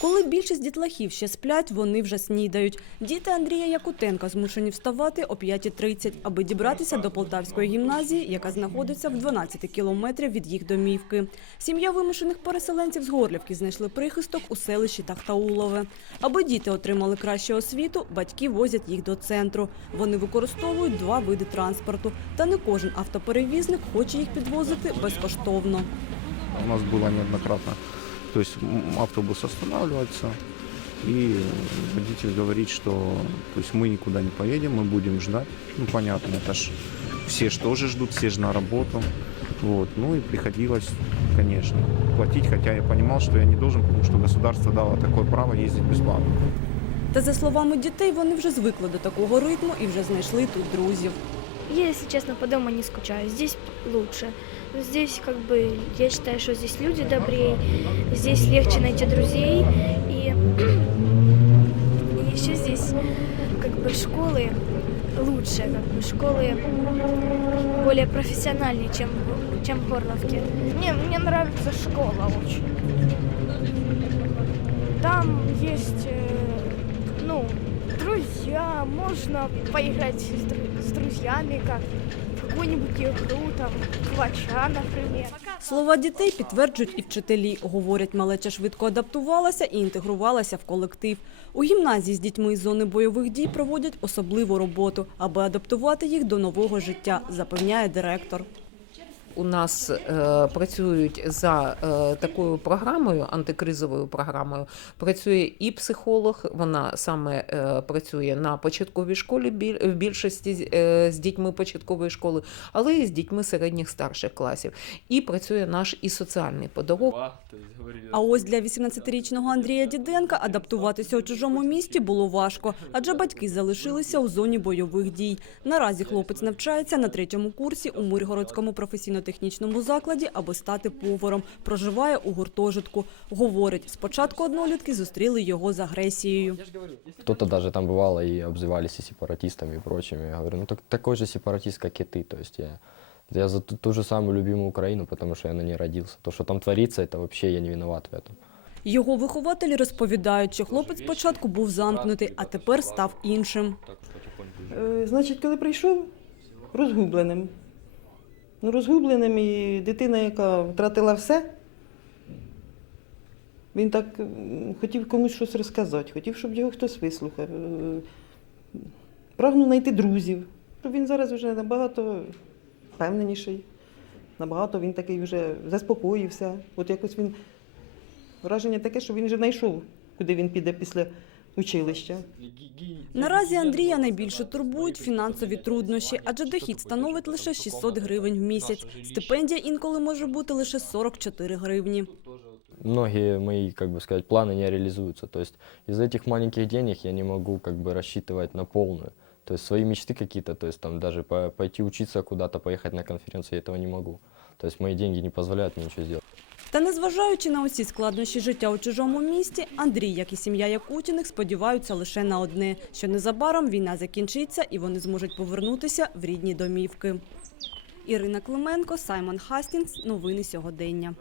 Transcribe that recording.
Коли більшість дітлахів ще сплять, вони вже снідають. Діти Андрія Якутенка змушені вставати о 5.30, аби дібратися до Полтавської гімназії, яка знаходиться в 12 кілометрів від їх домівки. Сім'я вимушених переселенців з Горлівки знайшли прихисток у селищі Тахтаулове. Аби діти отримали кращу освіту, батьки возять їх до центру. Вони використовують два види транспорту, та не кожен автоперевізник хоче їх підвозити безкоштовно. У нас было неоднократно. То есть м, автобус останавливается, и водитель говорит, что то есть мы никуда не поедем, мы будем ждать. Ну, понятно, это ж все ж тоже ждут, все же на работу. Вот. Ну и приходилось, конечно, платить, хотя я понимал, что я не должен, потому что государство дало такое право ездить бесплатно. Та за словами дітей, вони вже звикли до такого ритму і вже знайшли тут друзів. Я, если честно, по дому не скучаю. Здесь лучше. Здесь, как бы, я считаю, что здесь люди добрее, здесь легче найти друзей. И, и еще здесь, как бы, школы лучше, как бы, школы более профессиональнее, чем, чем в Горловке. Мне, мне нравится школа очень. Там есть, э, ну, друзья, можно поиграть с, с друзьями, как в какую-нибудь игру, там, плача, например. Слова дітей підтверджують і вчителі. Говорять, малеча швидко адаптувалася і інтегрувалася в колектив. У гімназії з дітьми із зони бойових дій проводять особливу роботу, аби адаптувати їх до нового життя, запевняє директор. У нас е, працюють за е, такою програмою, антикризовою програмою. Працює і психолог. Вона саме е, працює на початковій школі біль- в більшості е, з дітьми початкової школи, але і з дітьми середніх старших класів. І працює наш і соціальний педагог. А ось для 18-річного Андрія Діденка адаптуватися у чужому місті було важко, адже батьки залишилися у зоні бойових дій. Наразі хлопець навчається на третьому курсі у Миргородському професійно-технічному закладі, аби стати поваром. Проживає у гуртожитку. Говорить, спочатку однолітки зустріли його з агресією. Кто-то даже там бывало и обзывались и сепаратистами и прочими. Я говорю, ну так, такой же сепаратист, как и ты. То есть я, я за ту, ту же самую любимую Украину, потому что я на ней родился. То, что там творится, это вообще я не виноват в этом. Його вихователі розповідають, що хлопець спочатку був замкнутий, а тепер став іншим. Е, Значить, коли прийшов розгубленим. Ну, розгубленим і дитина, яка втратила все, він так хотів комусь щось розказати, хотів, щоб його хтось вислухав. Е, Прагнув знайти друзів. Він зараз вже набагато впевненіший, набагато він такий вже заспокоївся. От якось він враження таке, що він вже знайшов, куди він піде після училища. Наразі Андрія найбільше турбують фінансові труднощі, адже дохід становить лише 600 гривень в місяць. Стипендія інколи може бути лише 44 гривні. Многие мои, как бы сказать, планы не реализуются. То есть из этих маленьких денег я не могу как бы рассчитывать на полную. То есть свои мечты какие-то, то есть там даже по- пойти учиться куда-то, поехать на конференцию, я этого не могу. То есть мои деньги не позволяют мне ничего сделать. Та незважаючи на усі складнощі життя у чужому місті, Андрій, як і сім'я Якутіних, сподіваються лише на одне, що незабаром війна закінчиться і вони зможуть повернутися в рідні домівки. Ірина Клименко, Саймон Хастінгс. Новини сьогодення.